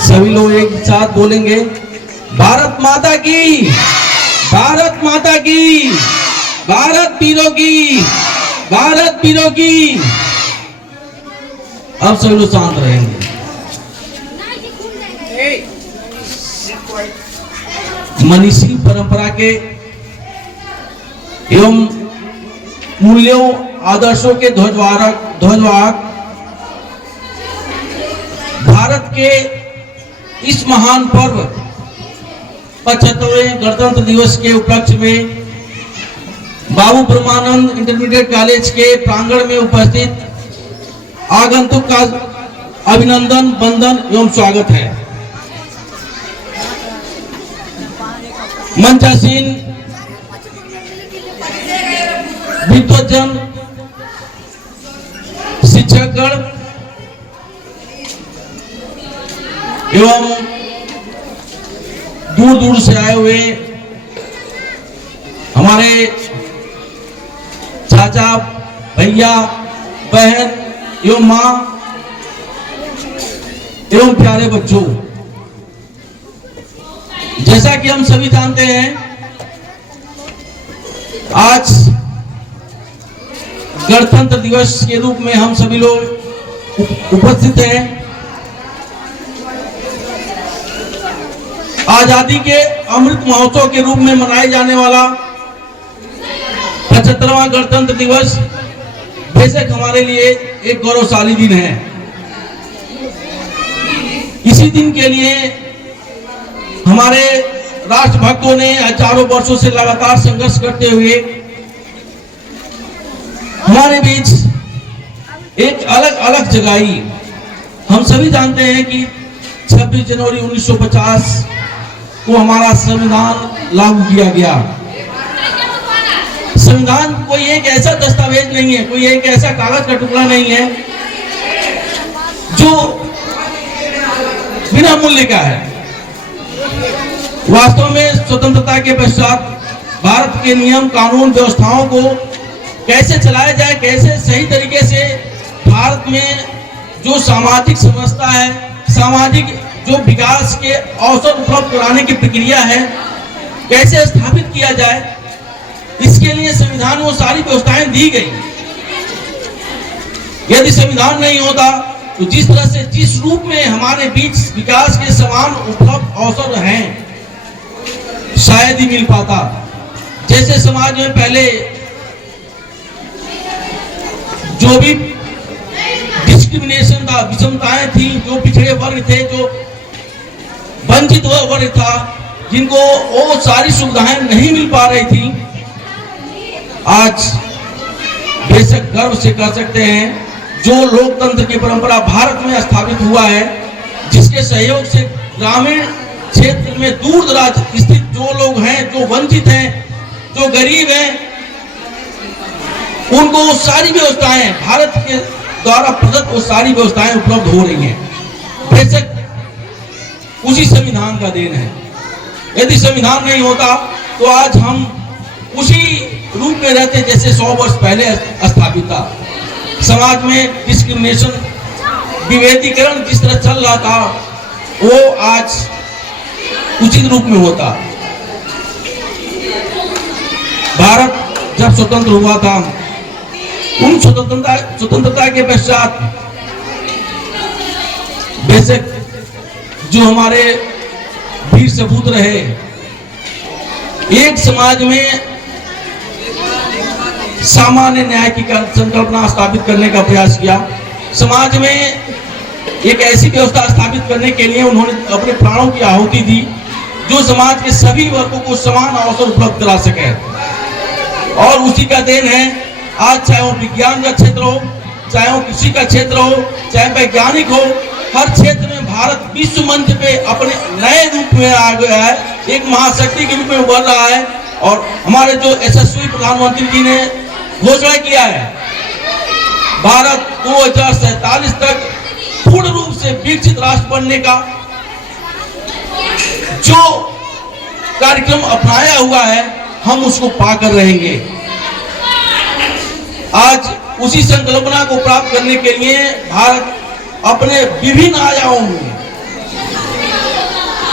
सभी लोग एक साथ बोलेंगे, भारत माता की, भारत माता की, भारत वीरों की, भारत वीरों की। अब सभी लोग शांत रहेंगे। मनीषी परंपरा के एवं मूल्यों आदर्शों के ध्वजवाहक भारत के इस महान पर्व 75वें गणतंत्र दिवस के उपलक्ष्य में बाबू ब्रह्मानंद इंटरमीडिएट कॉलेज के प्रांगण में उपस्थित आगंतुक का अभिनंदन, वंदन एवं स्वागत है। मंचासीन विद्वज्जन, शिक्षकगण एवं दूर दूर से आए हुए हमारे चाचा, भैया, बहन एवं मां एवं प्यारे बच्चों, जैसा कि हम सभी जानते हैं, आज गणतंत्र दिवस के रूप में हम सभी लोग उपस्थित हैं। आजादी के अमृत महोत्सव के रूप में मनाए जाने वाला 75वां गणतंत्र दिवस बेशक हमारे लिए एक गौरवशाली दिन है। इसी दिन के लिए हमारे राष्ट्रभक्तों ने हजारों वर्षों से लगातार संघर्ष करते हुए हमारे बीच एक अलग अलग जगाई। हम सभी जानते हैं कि 26 जनवरी 1950 को हमारा संविधान लागू किया गया। संविधान कोई एक ऐसा दस्तावेज नहीं है, कोई एक ऐसा कागज का टुकड़ा नहीं है जो बिना मूल्य का है। वास्तव में स्वतंत्रता के पश्चात भारत के नियम, कानून, व्यवस्थाओं को कैसे चलाया जाए, कैसे सही तरीके से भारत में जो सामाजिक समस्या है, सामाजिक जो विकास के अवसर उपलब्ध कराने की प्रक्रिया है, कैसे स्थापित किया जाए, इसके लिए संविधान में वो सारी व्यवस्थाएं दी गई। यदि संविधान नहीं होता तो जिस तरह से, जिस रूप में हमारे बीच विकास के समान उपलब्ध अवसर हैं, शायद ही मिल पाता। जैसे समाज में पहले जो भी डिस्क्रिमिनेशन था, विषमताएं थी, जो पिछड़े वर्ग थे, जो वंचित वर्ग था, जिनको वो सारी सुविधाएं नहीं मिल पा रही थी, आज बेशक गर्व से कह सकते हैं जो लोकतंत्र की परंपरा भारत में स्थापित हुआ है, जिसके सहयोग से ग्रामीण क्षेत्र में दूर दराज स्थित जो लोग हैं, जो वंचित हैं, जो गरीब हैं, उनको वो सारी व्यवस्थाएं भारत के द्वारा प्रदत्त वो सारी व्यवस्थाएं उपलब्ध हो रही हैं। बेशक उसी संविधान का देन है। यदि संविधान नहीं होता तो आज हम उसी रूप में रहते जैसे 100 वर्ष पहले स्थापित था। समाज में डिस्क्रिमिनेशन, विभेदीकरण जिस तरह चल रहा था, वो आज उचित रूप में होता। भारत जब स्वतंत्र हुआ था, उन स्वतंत्रता के पश्चात बेशक जो हमारे वीर सपूत रहे, एक समाज में सामान्य न्याय की संकल्पना स्थापित करने का प्रयास किया। समाज में एक ऐसी व्यवस्था स्थापित करने के लिए उन्होंने अपने प्राणों की आहुति दी जो समाज के सभी वर्गों को समान अवसर उपलब्ध करा सके, और उसी का देन है आज, चाहे वो विज्ञान का क्षेत्र हो, चाहे वो कृषि का क्षेत्र हो, चाहे वैज्ञानिक हो, हर क्षेत्र में भारत विश्व मंच पे अपने नए रूप में आ गया है, एक महाशक्ति के रूप में उभर रहा है। और हमारे जो यशस्वी प्रधानमंत्री जी ने घोषणा किया है, भारत 2047 तक पूर्ण रूप से विकसित राष्ट्र बनने का जो कार्यक्रम अपनाया हुआ है, हम उसको पाकर रहेंगे। आज उसी संकल्पना को प्राप्त करने के लिए भारत अपने विभिन्न आयामों में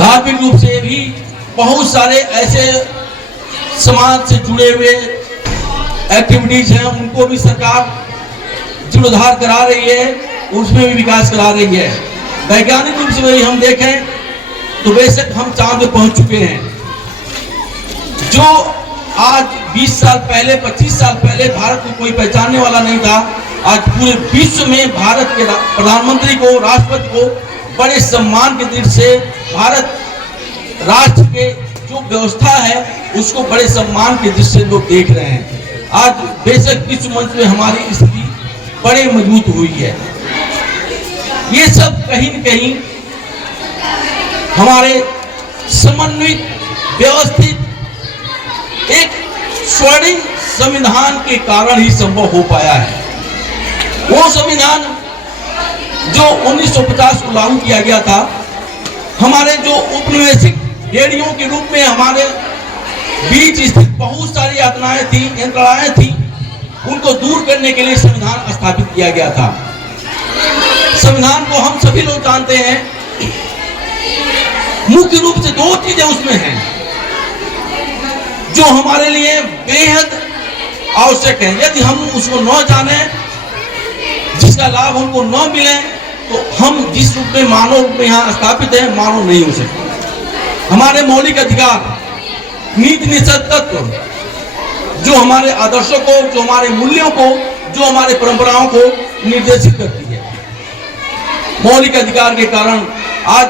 धार्मिक रूप से भी बहुत सारे ऐसे समाज से जुड़े हुए एक्टिविटीज हैं, उनको भी सरकार जीर्णोद्धार करा रही है, उसमें भी विकास करा रही है। वैज्ञानिक रूप से भी हम देखें तो बेशक हम चांद पे पहुंच चुके हैं। जो आज 20 साल पहले 25 साल पहले भारत को कोई पहचानने वाला नहीं था, आज पूरे विश्व में भारत के प्रधानमंत्री को, राष्ट्रपति को बड़े सम्मान के दृष्टि से भारत राष्ट्र के जो व्यवस्था है उसको बड़े सम्मान के दृष्टि से लोग देख रहे हैं। आज बेशक विश्व मंच में हमारी स्थिति बड़े मजबूत हुई है। ये सब कहीं न कहीं हमारे समन्वित व्यवस्थित एक स्वर्णिम संविधान के कारण ही संभव हो पाया है। वो संविधान जो 1950 को लागू किया गया था, हमारे जो औपनिवेशिक रेडियो के रूप में हमारे बीच स्थित बहुत सारी यातनाएं थी, यंत्रणाएं थी, उनको दूर करने के लिए संविधान स्थापित किया गया था। संविधान को हम सभी लोग जानते हैं, मुख्य रूप से दो चीजें उसमें हैं जो हमारे लिए बेहद आवश्यक है। यदि हम उसको न जाने, जिसका लाभ हमको न मिले, तो हम जिस रूप में मानव रूप में यहाँ स्थापित है, मानव नहीं हो सकते। हमारे मौलिक अधिकार, नीति निषेध तत्व जो हमारे आदर्शों को, जो हमारे मूल्यों को, जो हमारे परंपराओं को निर्देशित करती है। मौलिक अधिकार के कारण आज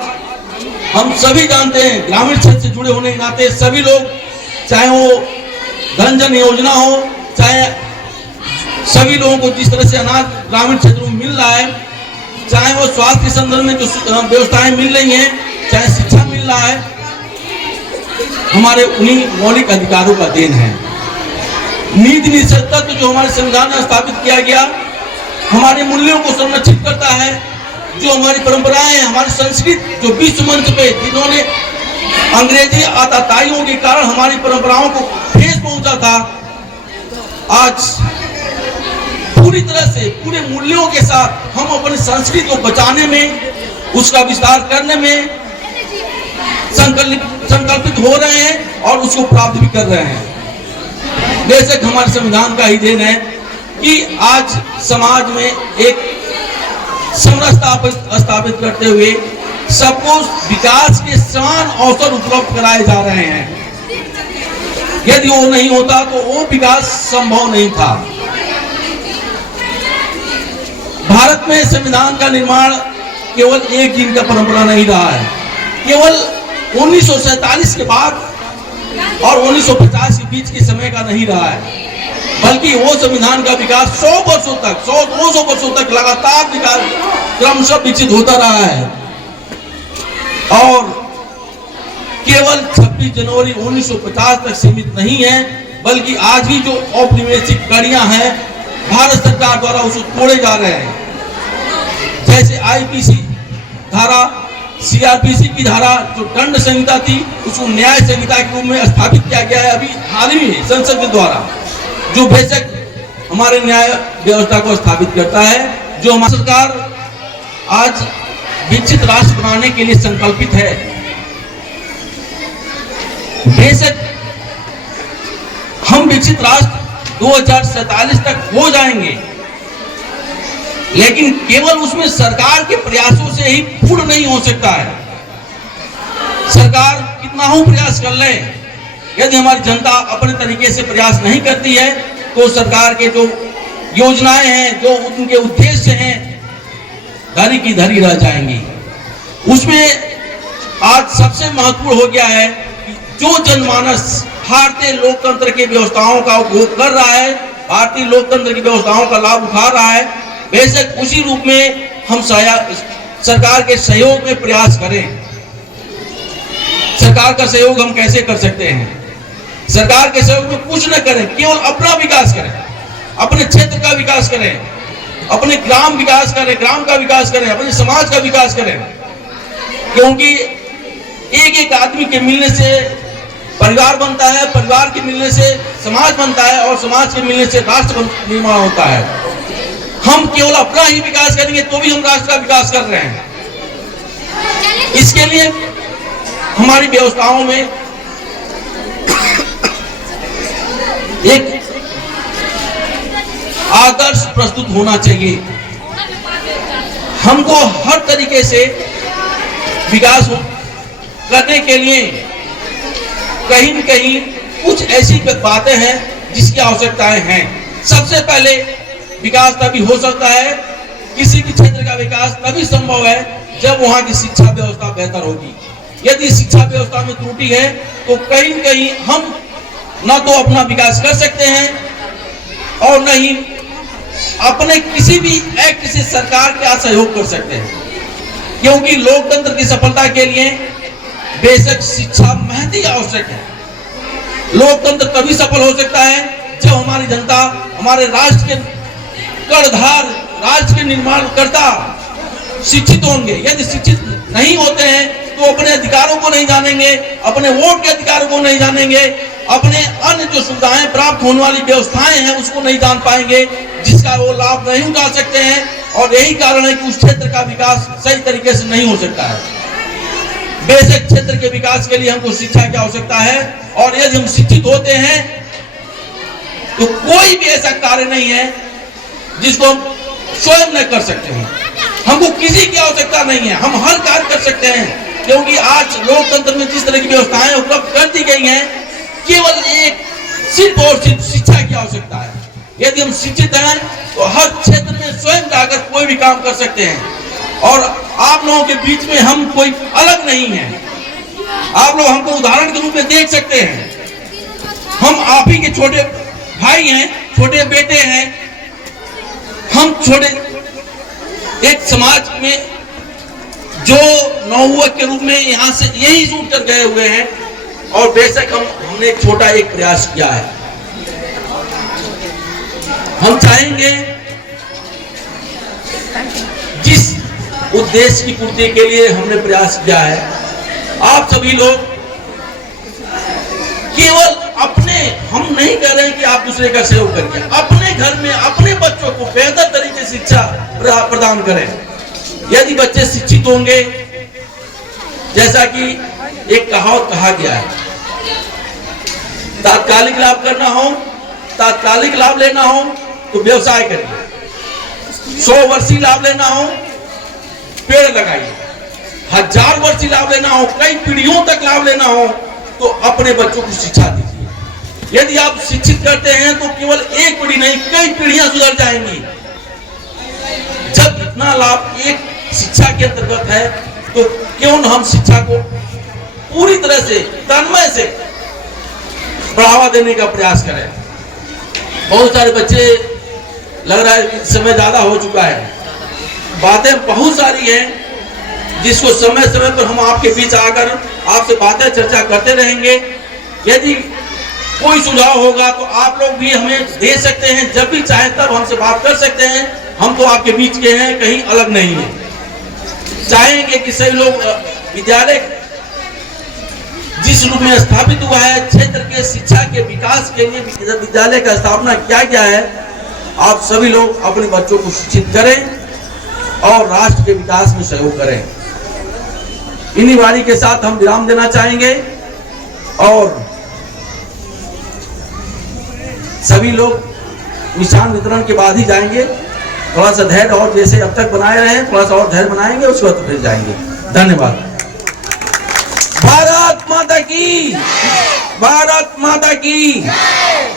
हम सभी जानते हैं, ग्रामीण क्षेत्र से जुड़े होने के नाते सभी लोग, चाहे वो धन जन योजना हो, चाहे सभी लोगों को जिस तरह से अनाज ग्रामीण क्षेत्रों में मिल रहा है, चाहे वो स्वास्थ्य के संदर्भ में जो व्यवस्थाएं मिल रही हैं, चाहे शिक्षा मिल रहा है, हमारे उन्हीं मौलिक अधिकारों का देन है। नीति निषेध तत्व जो हमारे संविधान में स्थापित किया गया, हमारे मूल्यों को संरक्षित करता है। जो हमारी परंपराएं हैं, हमारी संस्कृति जो विश्व मंच पे जिन्होंने अंग्रेजी आताताइयों के कारण हमारी परंपराओं को ठेस पहुंचा था, आज पूरी तरह से पूरे मूल्यों के साथ हम अपनी संस्कृति को बचाने में, उसका विस्तार करने में संकल्पित हो रहे हैं और उसको प्राप्त भी कर रहे हैं। बेशक हमारे संविधान का ही देन है कि आज समाज में एक समरस स्थापित करते हुए सबको विकास के समान अवसर उपलब्ध कराए जा रहे हैं। यदि वो नहीं होता तो वो विकास संभव नहीं था। भारत में संविधान का निर्माण केवल एक दिन का परंपरा नहीं रहा है। केवल 1947 के बाद और 1950 के बीच के समय का नहीं रहा है, बल्कि वो संविधान का विकास 100 वर्षों तक, 100-200 वर्षों तक लगातार विकास क्रमशः विकसित होता रहा है। और केवल 26 जनवरी 1950 तक सीमित नहीं है, बल्कि आज भी जो औपनिवेशिक कड़ियां हैं भारत सरकार द्वारा उसको तोड़े जा रहे हैं। जैसे आईपीसी धारा, सीआरपीसी की धारा जो दंड संहिता थी, उसको न्याय संहिता के रूप में स्थापित किया गया है अभी हाल ही में संसद के द्वारा, जो बेशक हमारे न्याय व्यवस्था को स्थापित करता है। जो हमारी सरकार आज विकसित राष्ट्र बनाने के लिए संकल्पित है। बेशक हम विकसित राष्ट्र 2047 तक हो जाएंगे, लेकिन केवल उसमें सरकार के प्रयासों से ही पूर्ण नहीं हो सकता है। सरकार कितना ही प्रयास कर ले, यदि हमारी जनता अपने तरीके से प्रयास नहीं करती है तो सरकार के जो योजनाएं हैं, जो उनके उद्देश्य हैं, धरी की धरी रह जाएंगी। उसमें आज सबसे महत्वपूर्ण हो गया है कि जो जनमानस भारतीय लोकतंत्र की व्यवस्थाओं का उपयोग कर रहा है, भारतीय लोकतंत्र की व्यवस्थाओं का लाभ उठा रहा है, बेशक उसी रूप में हम सरकार के सहयोग में प्रयास करें। सरकार का सहयोग हम कैसे कर सकते हैं? सरकार के सहयोग में कुछ न करें, केवल अपना विकास करें, अपने क्षेत्र का विकास करें, अपने ग्राम विकास करें, ग्राम का विकास करें, अपने समाज का विकास करें। क्योंकि एक एक आदमी के मिलने से परिवार बनता है, परिवार के मिलने से समाज बनता है और समाज के मिलने से राष्ट्र निर्माण होता है। हम केवल अपना ही विकास करेंगे तो भी हम राष्ट्र का विकास कर रहे हैं। इसके लिए हमारी व्यवस्थाओं में एक आदर्श प्रस्तुत होना चाहिए। हमको हर तरीके से विकास करने के लिए कहीं न कहीं कुछ ऐसी बातें हैं जिसकी आवश्यकताएं हैं। सबसे पहले विकास तभी हो सकता है, किसी भी क्षेत्र का विकास तभी संभव है जब वहां की शिक्षा व्यवस्था बेहतर होगी। यदि शिक्षा व्यवस्था में त्रुटि है तो कहीं न कहीं हम न तो अपना विकास कर सकते हैं और न ही अपने किसी भी एक्ट से सरकार का सहयोग कर सकते हैं। क्योंकि लोकतंत्र की सफलता के लिए बेशक शिक्षा महद ही आवश्यक है। लोकतंत्र तभी सफल हो सकता है जब हमारी जनता, हमारे राष्ट्र के कर्णधार, राज्य के निर्माणकर्ता शिक्षित होंगे। यदि शिक्षित नहीं होते हैं तो अपने अधिकारों को नहीं जानेंगे, अपने वोट के अधिकारों को नहीं जानेंगे, अपने अन्य जो सुविधाएं प्राप्त होने वाली व्यवस्थाएं हैं उसको नहीं जान पाएंगे, जिसका वो लाभ नहीं उठा सकते हैं। और यही कारण है कि उस क्षेत्र का विकास सही तरीके से नहीं हो सकता है। बेशक क्षेत्र के विकास के लिए हमको शिक्षा की आवश्यकता है, और यदि हम शिक्षित होते हैं तो कोई भी ऐसा कार्य नहीं है जिसको हम स्वयं न कर सकते हैं। हमको किसी की आवश्यकता नहीं है, हम हर कार्य कर सकते हैं। क्योंकि आज लोकतंत्र में जिस तरह की व्यवस्थाएं उपलब्ध कर दी गई हैं, केवल एक सिर्फ और सिर्फ शिक्षा की आवश्यकता है। यदि हम शिक्षित हैं तो हर क्षेत्र में स्वयं जाकर कोई भी काम कर सकते हैं। और आप लोगों के बीच में हम कोई अलग नहीं है। आप लोग हमको उदाहरण के रूप में देख सकते हैं। हम आप ही के छोटे भाई हैं, छोटे बेटे हैं। हम छोटे एक समाज में जो नवयुवक के रूप में यहाँ से यही जुट कर गए हुए हैं, और बेशक हमने एक छोटा एक प्रयास किया है। हम चाहेंगे जिस उद्देश्य की पूर्ति के लिए हमने प्रयास किया है, आप सभी लोग केवल अपने, हम नहीं कह रहे हैं कि आप दूसरे का सहयोग करिए, अपने घर में अपने बच्चों को बेहतर तरीके से शिक्षा प्रदान करें। यदि बच्चे शिक्षित होंगे, जैसा कि एक कहावत कहा गया है, तात्कालिक लाभ करना हो, तात्कालिक लाभ लेना हो तो व्यवसाय करिए, 100 वर्षीय लाभ लेना हो पेड़ लगाइए, 1000 वर्षीय लाभ लेना हो, कई पीढ़ियों तक लाभ लेना हो तो अपने बच्चों को शिक्षा दीजिए। यदि आप शिक्षित करते हैं तो केवल एक पीढ़ी नहीं, कई पीढ़ियां सुधर जाएंगी। जब इतना लाभ एक शिक्षा के अंतर्गत है तो क्यों न हम शिक्षा को पूरी तरह से तन्मय से बढ़ावा देने का प्रयास करें। बहुत सारे बच्चे, लग रहा है समय ज्यादा हो चुका है, बातें बहुत सारी हैं जिसको समय समय पर हम आपके बीच आकर आपसे बातें चर्चा करते रहेंगे। यदि कोई सुझाव होगा तो आप लोग भी हमें दे सकते हैं, जब भी चाहे तब हमसे बात कर सकते हैं। हम तो आपके बीच के हैं, कहीं अलग नहीं है। चाहेंगे कि सभी लोग विद्यालय जिस रूप में स्थापित हुआ है, क्षेत्र के शिक्षा के विकास के लिए विद्यालय का स्थापना किया गया है, आप सभी लोग अपने बच्चों को शिक्षित करें और राष्ट्र के विकास में सहयोग करें। इन्हीं वाणी के साथ हम विराम देना चाहेंगे और सभी लोग निशान वितरण के बाद ही जाएंगे। थोड़ा सा धैर्य और जैसे अब तक बनाए रहे, थोड़ा सा और धैर्य बनाएंगे, उसके बाद फिर जाएंगे। धन्यवाद। भारत माता की, भारत माता की,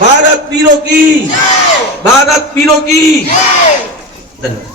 भारत वीरों की, भारत वीरों की। धन्यवाद।